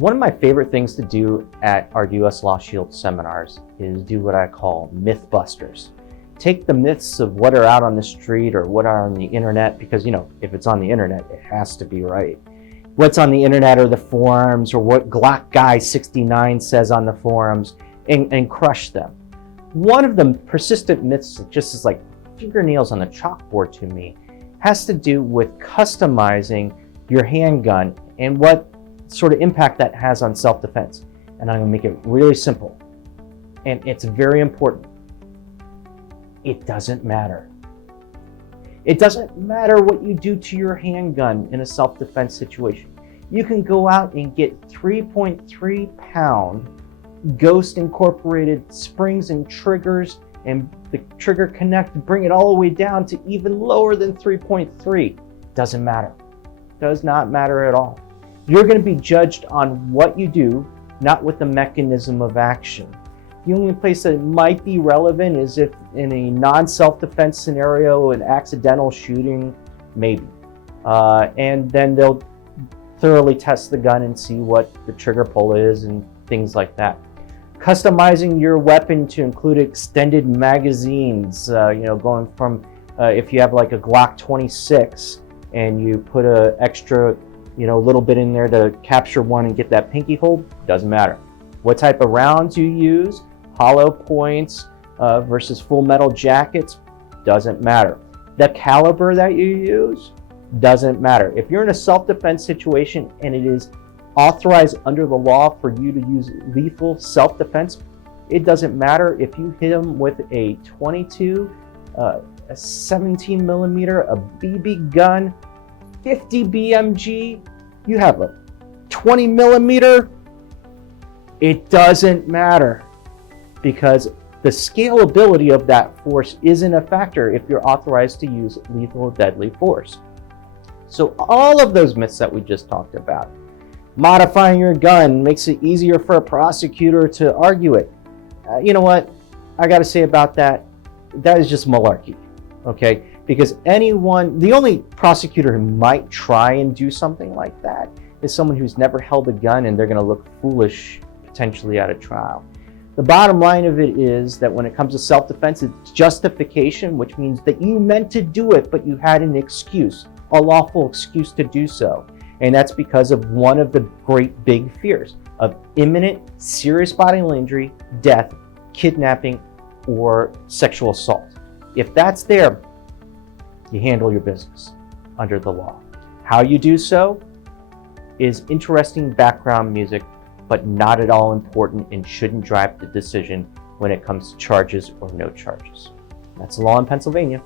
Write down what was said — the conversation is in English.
One of my favorite things to do at our US Law Shield seminars is do what I call Mythbusters. Take the myths of what are out on the street or what are on the internet, because if it's on the internet, it has to be right. What's on the internet or the forums, or what Glock Guy 69 says on the forums, and crush them. One of the persistent myths that just is like fingernails on the chalkboard to me has to do with customizing your handgun and what sort of impact that has on self-defense. And I'm going to make it really simple. And it's very important. It doesn't matter. It doesn't matter what you do to your handgun in a self-defense situation. You can go out and get 3.3 pound Ghost incorporated springs and triggers and the trigger connect, bring it all the way down to even lower than 3.3. Doesn't matter. Does not matter at all. You're going to be judged on what you do, not with the mechanism of action. The only place that it might be relevant is if in a non-self-defense scenario, an accidental shooting, maybe. And then they'll thoroughly test the gun and see what the trigger pull is and things like that. Customizing your weapon to include extended magazines, going from, if you have like a Glock 26 and you put an extra little bit in there to capture one and get that pinky hold, doesn't matter. What type of rounds you use, hollow points versus full metal jackets, doesn't matter. The caliber that you use doesn't matter. If you're in a self-defense situation and it is authorized under the law for you to use lethal self-defense, it doesn't matter if you hit them with a 22, a 17 millimeter, a BB gun, 50 BMG, you have a 20 millimeter, it doesn't matter, because the scalability of that force isn't a factor if you're authorized to use lethal deadly force. So all of those myths that we just talked about, modifying your gun makes it easier for a prosecutor to argue it. You know what I got to say about that? That is just malarkey, okay? Because the only prosecutor who might try and do something like that is someone who's never held a gun, and they're going to look foolish potentially at a trial. The bottom line of it is that when it comes to self-defense, it's justification, which means that you meant to do it, but you had an excuse, a lawful excuse to do so. And that's because of one of the great big fears of imminent serious bodily injury, death, kidnapping, or sexual assault. If that's there, you handle your business under the law. How you do so is interesting background music, but not at all important and shouldn't drive the decision when it comes to charges or no charges. That's the law in Pennsylvania.